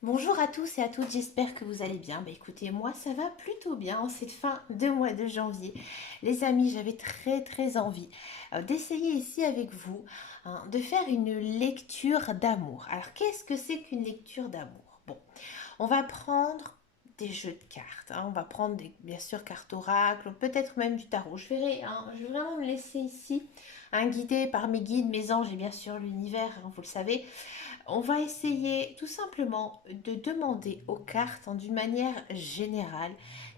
Bonjour à tous et à toutes, j'espère que vous allez bien. Bah écoutez, moi ça va plutôt bien en cette fin de mois de janvier. Les amis, j'avais très envie d'essayer ici avec vous de faire une lecture d'amour. Alors qu'est-ce que c'est qu'une lecture d'amour? Bon, on va prendre des jeux de cartes, on va prendre bien sûr cartes oracle, peut-être même du tarot. Je verrai, je vais vraiment me laisser ici guider par mes guides, mes anges et bien sûr l'univers, vous le savez. On va essayer tout simplement de demander aux cartes d'une manière générale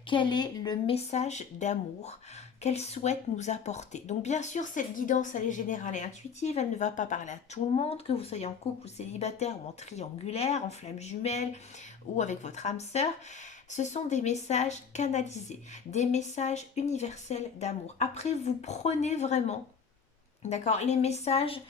quel est le message d'amour qu'elles souhaitent nous apporter. Donc bien sûr, cette guidance, elle est générale et intuitive, elle ne va pas parler à tout le monde, que vous soyez en couple ou célibataire ou en triangulaire, en flamme jumelle ou avec votre âme sœur. Ce sont des messages canalisés, des messages universels d'amour. Après, vous prenez vraiment, d'accord, les messages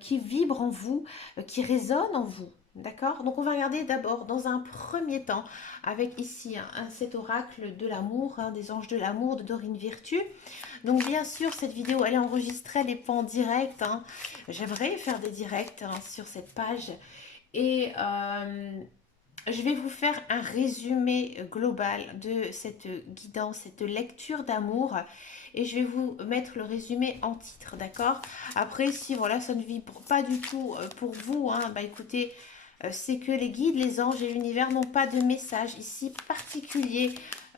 qui vibrent en vous, qui résonnent en vous. D'accord. Donc on va regarder d'abord dans un premier temps avec ici cet oracle de l'amour, des anges de l'amour de Dorine Virtue. Donc bien sûr cette vidéo elle est enregistrée, elle n'est pas en direct. J'aimerais faire des directs sur cette page. Et je vais vous faire un résumé global de cette guidance, cette lecture d'amour. Et je vais vous mettre le résumé en titre, d'accord? Après, si voilà, ça ne vibre pas du tout pour vous, bah écoutez, c'est que les guides, les anges et l'univers n'ont pas de message ici particulier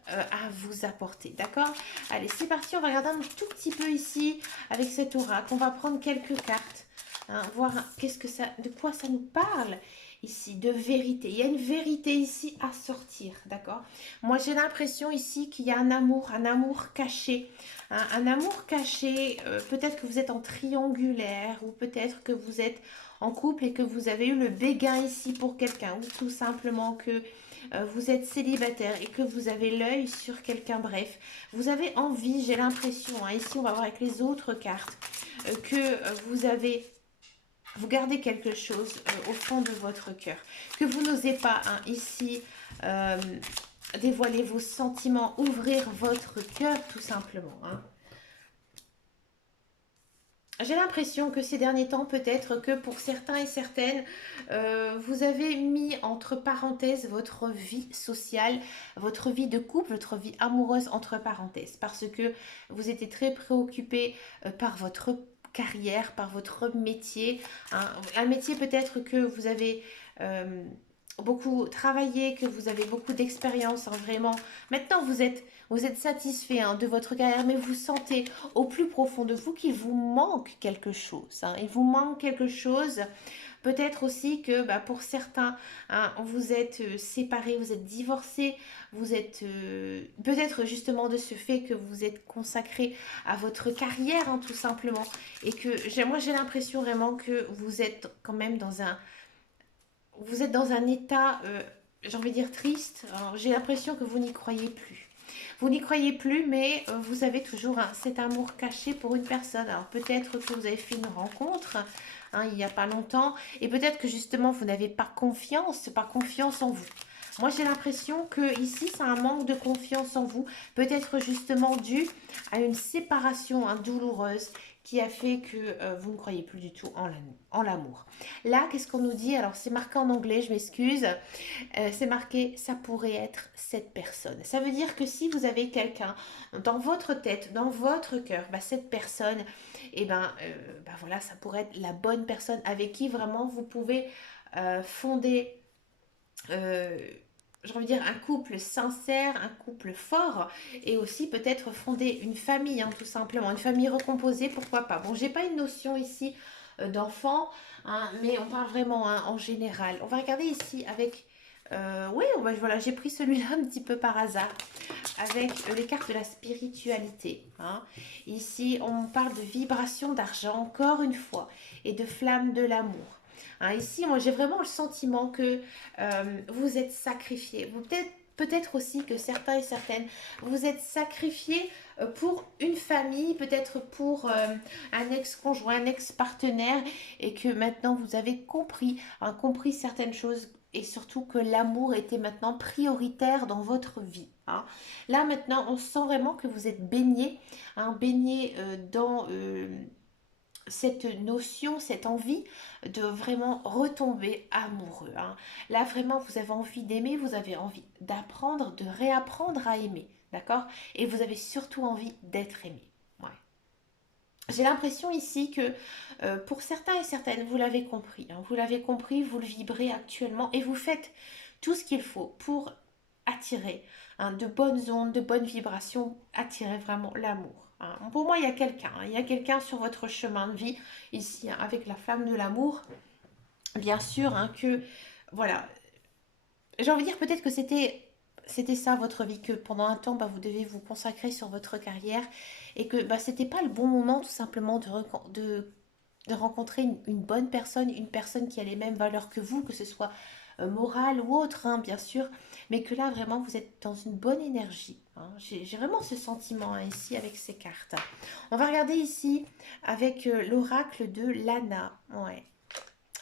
à vous apporter, d'accord? Allez, c'est parti, on va regarder un tout petit peu ici avec cet oracle. On va prendre quelques cartes, voir qu'est-ce que ça, de quoi ça nous parle ici, de vérité. Il y a une vérité ici à sortir, d'accord? Moi, j'ai l'impression ici qu'il y a un amour caché. Un amour caché, peut-être que vous êtes en triangulaire ou peut-être que vous êtes en couple et que vous avez eu le béguin ici pour quelqu'un ou tout simplement que vous êtes célibataire et que vous avez l'œil sur quelqu'un. Bref, vous avez envie, j'ai l'impression, ici on va voir avec les autres cartes, que vous gardez quelque chose au fond de votre cœur, que vous n'osez pas ici euh, dévoiler vos sentiments, ouvrir votre cœur tout simplement. J'ai l'impression que ces derniers temps, peut-être que pour certains et certaines, vous avez mis entre parenthèses votre vie sociale, votre vie de couple, votre vie amoureuse entre parenthèses, parce que vous étiez très préoccupé par votre carrière, par votre métier. Un métier peut-être que vous avez beaucoup travaillé, que vous avez beaucoup d'expérience, vraiment. Maintenant, vous êtes satisfait de votre carrière, mais vous sentez au plus profond de vous qu'il vous manque quelque chose. Il vous manque quelque chose. Peut-être aussi que pour certains, vous êtes séparés, vous êtes divorcés, vous êtes peut-être justement de ce fait que vous êtes consacré à votre carrière, tout simplement. Et que moi j'ai l'impression vraiment que vous êtes quand même vous êtes dans un état, j'ai envie de dire triste. J'ai l'impression que vous n'y croyez plus. Vous n'y croyez plus, mais vous avez toujours cet amour caché pour une personne. Alors peut-être que vous avez fait une rencontre il n'y a pas longtemps, et peut-être que justement vous n'avez pas confiance en vous. Moi j'ai l'impression que ici c'est un manque de confiance en vous, peut-être justement dû à une séparation douloureuse qui a fait que vous ne croyez plus du tout en l'amour. Là, qu'est-ce qu'on nous dit? Alors, c'est marqué en anglais, je m'excuse. C'est marqué, ça pourrait être cette personne. Ça veut dire que si vous avez quelqu'un dans votre tête, dans votre cœur, cette personne, voilà, ça pourrait être la bonne personne avec qui vraiment vous pouvez fonder. euh, j'ai envie de dire un couple sincère, un couple fort et aussi peut-être fonder une famille, tout simplement, une famille recomposée, pourquoi pas. Bon, j'ai pas une notion ici d'enfant, mais on parle vraiment en général. On va regarder ici avec... oui, voilà, j'ai pris celui-là un petit peu par hasard avec les cartes de la spiritualité. Ici, on parle de vibration d'argent, encore une fois, et de flamme de l'amour. Ici, moi, j'ai vraiment le sentiment que vous êtes sacrifiés. Vous peut-être aussi que certains et certaines vous êtes sacrifiés pour une famille, peut-être pour un ex-conjoint, un ex-partenaire, et que maintenant vous avez compris certaines choses et surtout que l'amour était maintenant prioritaire dans votre vie. Là maintenant, on sent vraiment que vous êtes baigné dans cette notion, cette envie de vraiment retomber amoureux, hein. Là, vraiment, vous avez envie d'aimer, vous avez envie d'apprendre, de réapprendre à aimer, d'accord? Et vous avez surtout envie d'être aimé. Ouais. J'ai l'impression ici que pour certains et certaines, vous l'avez compris, hein, vous l'avez compris, vous le vibrez actuellement et vous faites tout ce qu'il faut pour attirer, hein, de bonnes ondes, de bonnes vibrations, attirer vraiment l'amour, hein. Pour moi, il y a quelqu'un, hein, il y a quelqu'un sur votre chemin de vie ici, hein, avec la flamme de l'amour. Bien sûr, hein, que voilà, j'ai envie de dire peut-être que c'était ça votre vie, que pendant un temps bah, vous devez vous consacrer sur votre carrière et que bah, c'était pas le bon moment tout simplement de rencontrer une bonne personne, une personne qui a les mêmes valeurs que vous, que ce soit morale ou autre, hein, bien sûr, mais que là vraiment vous êtes dans une bonne énergie, hein. J'ai vraiment ce sentiment, hein, ici avec ces cartes. On va regarder ici avec l'oracle de Lana. Ouais,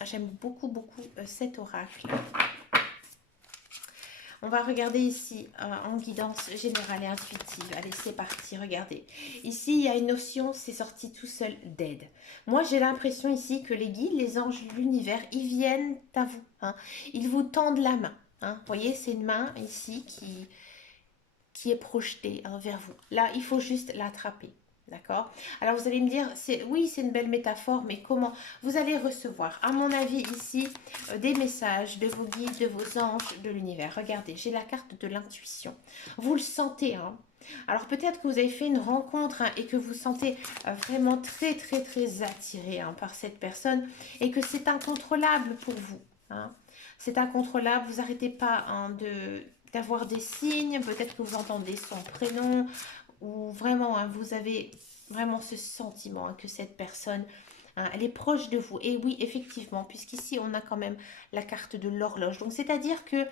j'aime beaucoup beaucoup cet oracle. On va regarder ici en guidance générale et intuitive. Allez, c'est parti, regardez. Ici, il y a une notion, c'est sorti tout seul, d'aide. Moi, j'ai l'impression ici que les guides, les anges, l'univers, ils viennent à vous, hein. Ils vous tendent la main, hein. Vous voyez, c'est une main ici qui est projetée, hein, vers vous. Là, il faut juste l'attraper. D'accord? Alors vous allez me dire, oui, c'est une belle métaphore, mais comment? Vous allez recevoir, à mon avis, ici, des messages de vos guides, de vos anges, de l'univers. Regardez, j'ai la carte de l'intuition. Vous le sentez, hein? Alors peut-être que vous avez fait une rencontre, hein, et que vous sentez vraiment très, très, très attiré, hein, par cette personne et que c'est incontrôlable pour vous, hein. C'est incontrôlable, vous n'arrêtez pas, hein, d'avoir des signes, peut-être que vous entendez son prénom, ou vraiment, hein, vous avez vraiment ce sentiment, hein, que cette personne, hein, elle est proche de vous. Et oui, effectivement, puisqu'ici, on a quand même la carte de l'horloge. Donc, c'est-à-dire que,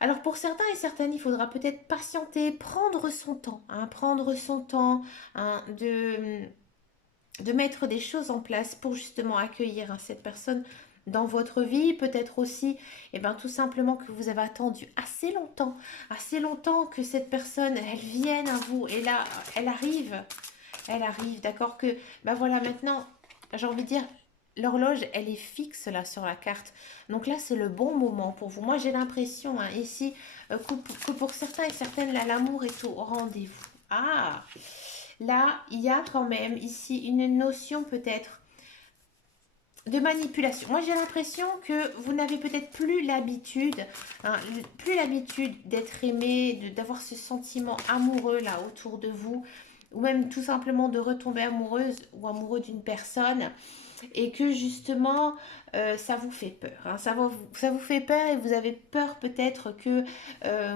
alors pour certains et certaines, il faudra peut-être patienter, prendre son temps, hein, prendre son temps, hein, de mettre des choses en place pour justement accueillir, hein, cette personne dans votre vie. Peut-être aussi, eh ben, tout simplement que vous avez attendu assez longtemps que cette personne, elle vienne à vous. Et là, elle arrive, d'accord, que, ben voilà, maintenant, j'ai envie de dire, l'horloge, elle est fixe là sur la carte. Donc là, c'est le bon moment pour vous. Moi, j'ai l'impression, hein, ici, que pour certains et certaines, là, l'amour est au rendez-vous. Ah, là, il y a quand même ici une notion peut-être de manipulation. Moi, j'ai l'impression que vous n'avez peut-être plus l'habitude, hein, plus l'habitude d'être aimé, d'avoir ce sentiment amoureux là autour de vous, ou même tout simplement de retomber amoureuse ou amoureux d'une personne, et que justement ça vous fait peur, hein. Ça vous fait peur et vous avez peur peut-être que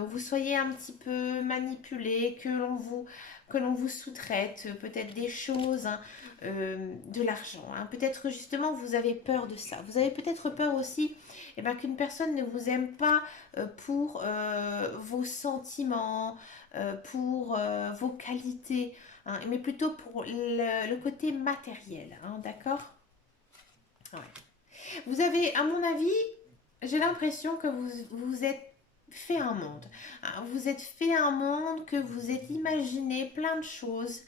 vous soyez un petit peu manipulé, que l'on vous sous-traite peut-être des choses, hein, de l'argent, hein. Peut-être justement vous avez peur de ça. Vous avez peut-être peur aussi, eh ben, qu'une personne ne vous aime pas pour vos sentiments, pour vos qualités, hein, mais plutôt pour le côté matériel, hein, d'accord? Ouais. Vous avez, à mon avis, j'ai l'impression que vous êtes fait un monde, hein. Vous êtes fait un monde, que vous êtes imaginé plein de choses,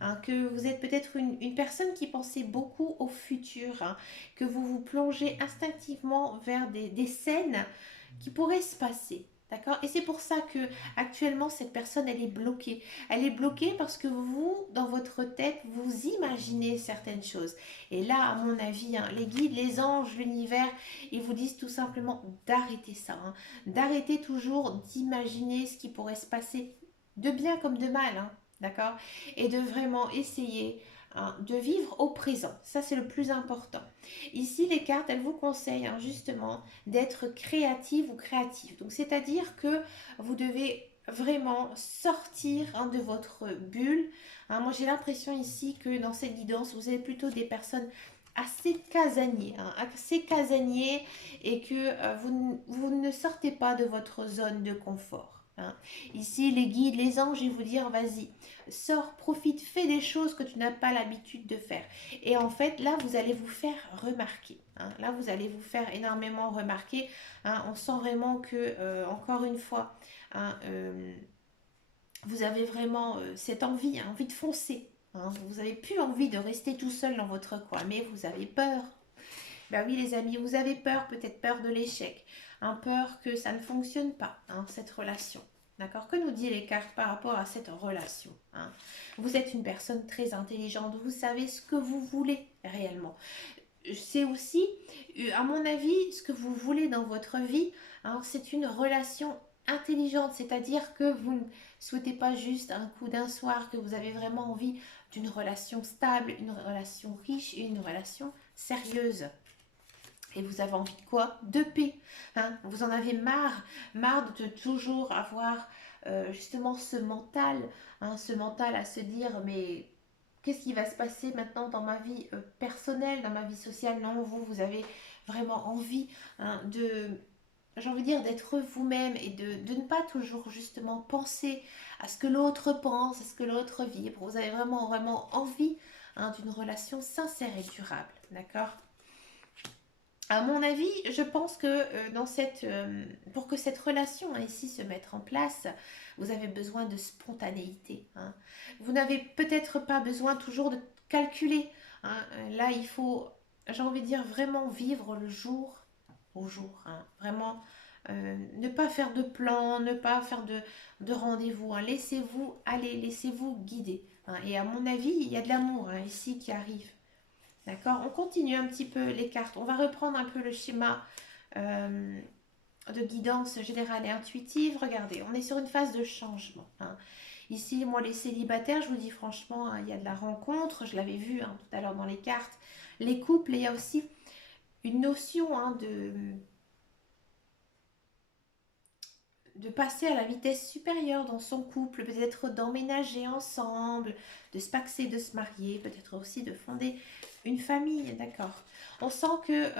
hein, que vous êtes peut-être une personne qui pensait beaucoup au futur, hein, que vous vous plongez instinctivement vers des scènes qui pourraient se passer. D'accord? Et c'est pour ça que actuellement cette personne elle est bloquée. Elle est bloquée parce que vous, dans votre tête, vous imaginez certaines choses. Et là, à mon avis, hein, les guides, les anges, l'univers, ils vous disent tout simplement d'arrêter ça, hein, d'arrêter toujours d'imaginer ce qui pourrait se passer, de bien comme de mal, hein, d'accord? Et de vraiment essayer, hein, de vivre au présent. Ça, c'est le plus important. Ici, les cartes, elles vous conseillent, hein, justement d'être créative ou créatif. Donc, c'est-à-dire que vous devez vraiment sortir, hein, de votre bulle, hein. Moi, j'ai l'impression ici que dans cette guidance, vous êtes plutôt des personnes assez casaniers, hein, assez casaniers, et que vous ne sortez pas de votre zone de confort, hein. Ici, les guides, les anges, ils vous disent, vas-y, sors, profite, fais des choses que tu n'as pas l'habitude de faire. Et en fait, là, vous allez vous faire remarquer, hein. Là, vous allez vous faire énormément remarquer, hein. On sent vraiment que, encore une fois, hein, vous avez vraiment cette envie, hein, envie de foncer. hein. Vous n'avez plus envie de rester tout seul dans votre coin, mais vous avez peur. Ben oui, les amis, vous avez peur, peut-être peur de l'échec, hein, peur que ça ne fonctionne pas, hein, cette relation. D'accord? Que nous dit les cartes par rapport à cette relation, hein? Vous êtes une personne très intelligente, vous savez ce que vous voulez réellement. C'est aussi, à mon avis, ce que vous voulez dans votre vie, hein, c'est une relation intelligente, c'est-à-dire que vous ne souhaitez pas juste un coup d'un soir, que vous avez vraiment envie d'une relation stable, une relation riche et une relation sérieuse. Et vous avez envie de quoi? De paix, hein. Vous en avez marre, marre de toujours avoir justement ce mental à se dire mais qu'est-ce qui va se passer maintenant dans ma vie personnelle, dans ma vie sociale? Non, vous avez vraiment envie, hein, j'ai envie de dire, d'être vous-même et de ne pas toujours justement penser à ce que l'autre pense, à ce que l'autre vibre. Vous avez vraiment, vraiment envie, hein, d'une relation sincère et durable, d'accord? À mon avis, je pense que pour que cette relation, hein, ici se mette en place, vous avez besoin de spontanéité, hein. Vous n'avez peut-être pas besoin toujours de calculer, hein. Là, il faut, j'ai envie de dire, vraiment vivre le jour au jour, hein. Vraiment, ne pas faire de plan, ne pas faire de rendez-vous, hein. Laissez-vous aller, laissez-vous guider, hein. Et à mon avis, il y a de l'amour, hein, ici qui arrive. D'accord? On continue un petit peu les cartes. On va reprendre un peu le schéma euh, de guidance générale et intuitive. Regardez, on est sur une phase de changement, hein. Ici, moi, les célibataires, je vous dis franchement, hein, il y a de la rencontre. Je l'avais vu, hein, tout à l'heure dans les cartes. Les couples, il y a aussi une notion, hein, de passer à la vitesse supérieure dans son couple, peut-être d'emménager ensemble, de se paxer, de se marier, peut-être aussi de fonder une famille, d'accord. On sent que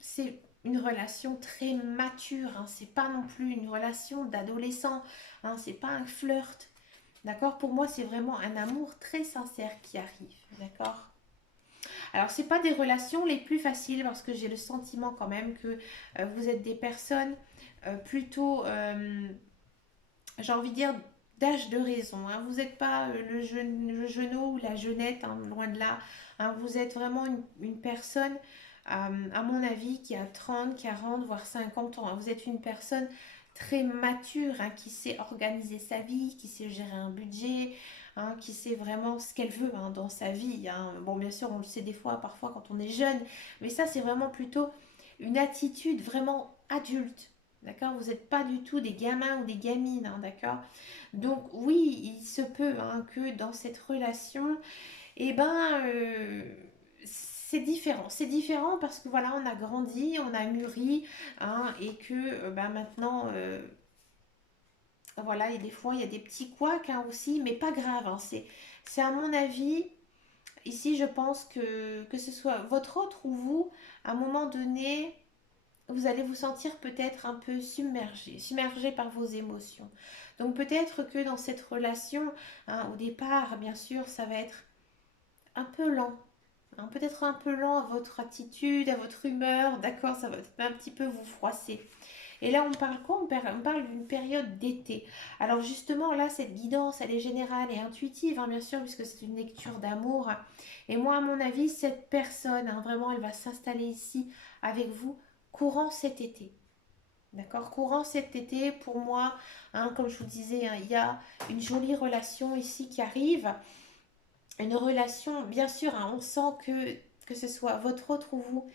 c'est une relation très mature, hein, c'est pas non plus une relation d'adolescent, hein, c'est pas un flirt, d'accord. Pour moi, c'est vraiment un amour très sincère qui arrive, d'accord. Alors, c'est pas des relations les plus faciles parce que j'ai le sentiment quand même que vous êtes des personnes plutôt, j'ai envie de dire, d'âge de raison, hein. Vous n'êtes pas le genou ou la jeunette, hein, loin de là, hein. Vous êtes vraiment une personne, à mon avis, qui a 30, 40, voire 50 ans, hein. Vous êtes une personne très mature, hein, qui sait organiser sa vie, qui sait gérer un budget, hein, qui sait vraiment ce qu'elle veut, hein, dans sa vie, hein. Bon, bien sûr, on le sait des fois, parfois quand on est jeune, mais ça, c'est vraiment plutôt une attitude vraiment adulte. D'accord? Vous n'êtes pas du tout des gamins ou des gamines, hein, d'accord? Donc oui, il se peut, hein, que dans cette relation, eh ben, c'est différent. C'est différent parce que voilà, on a grandi, on a mûri, hein, et que ben, maintenant, voilà, et des fois, il y a des petits couacs, hein, aussi, mais pas grave, hein. C'est à mon avis, ici, je pense que ce soit votre autre ou vous, à un moment donné, vous allez vous sentir peut-être un peu submergé, submergé par vos émotions. Donc peut-être que dans cette relation, hein, au départ, bien sûr, ça va être un peu lent, hein, peut-être un peu lent à votre attitude, à votre humeur, d'accord, ça va un petit peu vous froisser. Et là, on parle quoi? On parle d'une période d'été. Alors justement, là, cette guidance, elle est générale et intuitive, hein, bien sûr, puisque c'est une lecture d'amour. Et moi, à mon avis, cette personne, hein, vraiment, elle va s'installer ici avec vous courant cet été. D'accord? Courant cet été, pour moi, hein, comme je vous disais, hein, il y a une jolie relation ici qui arrive. Une relation, bien sûr, hein, on sent que ce soit votre autre ou vous,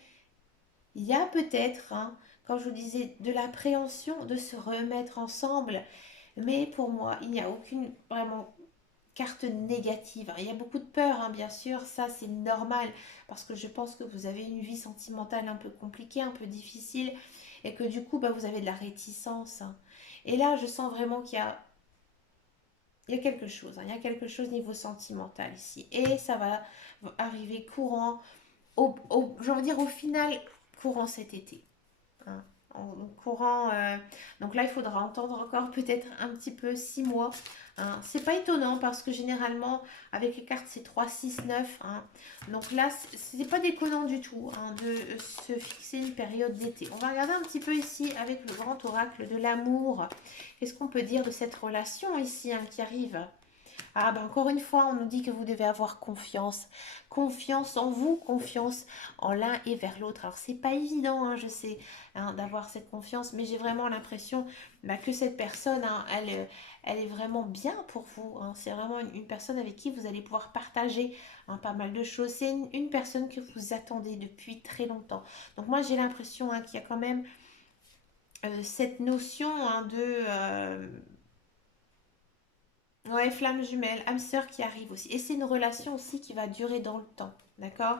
il y a peut-être, hein, quand je vous disais, de l'appréhension de se remettre ensemble, mais pour moi, il n'y a aucune vraiment carte négative, hein. Il y a beaucoup de peur, hein, bien sûr, ça c'est normal, parce que je pense que vous avez une vie sentimentale un peu compliquée, un peu difficile, et que du coup, bah, vous avez de la réticence, hein. Et là, je sens vraiment il y a quelque chose, hein, il y a quelque chose niveau sentimental ici. Et ça va arriver courant, j'ai envie de dire au final, courant cet été, hein, en courant. Donc là, il faudra entendre encore peut-être un petit peu 6 mois, hein. C'est pas étonnant parce que généralement, avec les cartes, c'est 3 6 9, hein. Donc là, c'est pas déconnant du tout, hein, de se fixer une période d'été. On va regarder un petit peu ici avec le grand oracle de l'amour. Qu'est-ce qu'on peut dire de cette relation ici, hein, qui arrive? Ah ben encore une fois, on nous dit que vous devez avoir confiance. Confiance en vous, confiance en l'un et vers l'autre. Alors c'est pas évident, hein, je sais, hein, d'avoir cette confiance, mais j'ai vraiment l'impression bah, que cette personne, hein, elle est vraiment bien pour vous, hein. C'est vraiment une personne avec qui vous allez pouvoir partager, hein, pas mal de choses. C'est une personne que vous attendez depuis très longtemps. Donc moi j'ai l'impression, hein, qu'il y a quand même cette notion, hein, ouais, flamme jumelle, âme sœur qui arrive aussi. Et c'est une relation aussi qui va durer dans le temps, d'accord?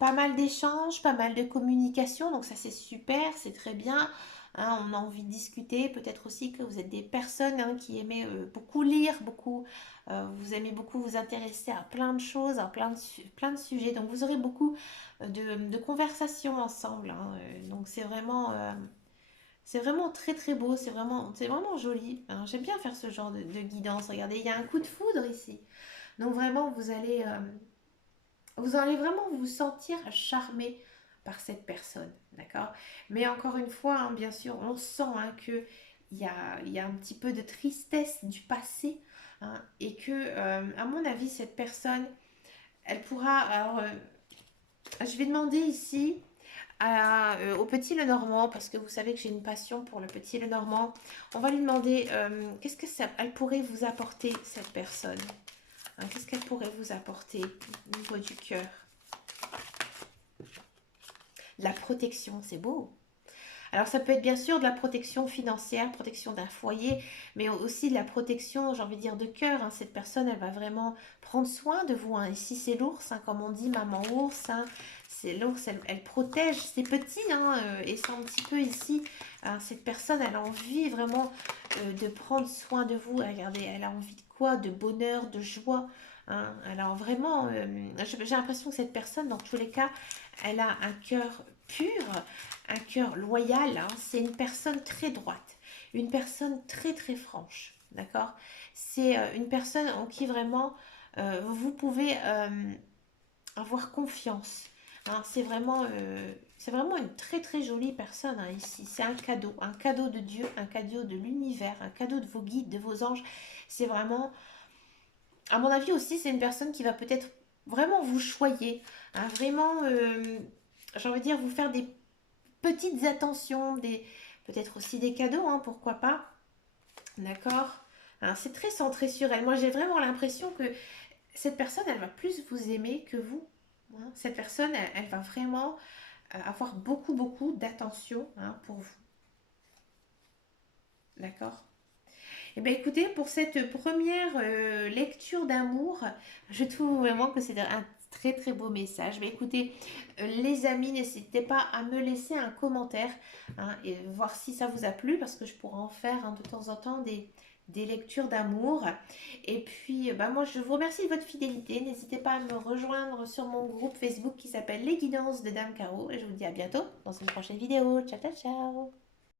Pas mal d'échanges, pas mal de communication, donc ça c'est super, c'est très bien. Hein, on a envie de discuter, peut-être aussi que vous êtes des personnes, hein, qui aimez beaucoup lire, beaucoup, vous aimez beaucoup vous intéresser à plein de choses, à plein de sujets. Donc vous aurez beaucoup de conversations ensemble, hein, donc c'est vraiment très très beau, c'est vraiment joli, hein. J'aime bien faire ce genre de guidance. Regardez, il y a un coup de foudre ici. Donc vraiment, vous allez vraiment vous sentir charmé par cette personne, d'accord? Mais encore une fois, hein, bien sûr, on sent, hein, que il y a un petit peu de tristesse du passé, hein, et que, à mon avis, cette personne, elle pourra... Alors, je vais demander ici au petit Lenormand, parce que vous savez que j'ai une passion pour le petit Lenormand. On va lui demander qu'est-ce que ça, elle pourrait vous apporter, cette personne. Hein, qu'est-ce qu'elle pourrait vous apporter au niveau du cœur? La protection, c'est beau. Alors ça peut être bien sûr de la protection financière, protection d'un foyer, mais aussi de la protection, j'ai envie de dire, de cœur, hein. Cette personne, elle va vraiment prendre soin de vous, hein. Ici, c'est l'ours, hein, comme on dit, maman ours, hein. C'est l'ours, elle protège ses petits, hein, et c'est un petit peu ici, hein, cette personne, elle a envie vraiment de prendre soin de vous. Regardez, elle a envie de quoi? De bonheur, de joie, hein. Alors vraiment, j'ai l'impression que cette personne, dans tous les cas, elle a un cœur pur, un cœur loyal, hein. C'est une personne très droite, une personne très très franche, d'accord? C'est une personne en qui vraiment vous pouvez avoir confiance, hein. C'est vraiment une très très jolie personne, hein, ici. C'est un cadeau de Dieu, un cadeau de l'univers, un cadeau de vos guides, de vos anges. C'est vraiment, à mon avis aussi, c'est une personne qui va peut-être vraiment vous choyer, hein, vraiment, j'ai envie de dire, vous faire des petites attentions, peut-être aussi des cadeaux, hein, pourquoi pas. D'accord? Alors, c'est très centré sur elle. Moi, j'ai vraiment l'impression que cette personne, elle va plus vous aimer que vous, hein. Cette personne, elle va vraiment avoir beaucoup, beaucoup d'attention, hein, pour vous. D'accord? Eh bien, écoutez, pour cette première lecture d'amour, je trouve vraiment que c'est un très très beau message. Mais écoutez, les amis, n'hésitez pas à me laisser un commentaire, hein, et voir si ça vous a plu, parce que je pourrais en faire, hein, de temps en temps des lectures d'amour. Et puis, bah, moi, je vous remercie de votre fidélité. N'hésitez pas à me rejoindre sur mon groupe Facebook qui s'appelle Les Guidances de Dame Caro. Et je vous dis à bientôt dans une prochaine vidéo. Ciao, ciao, ciao!